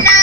na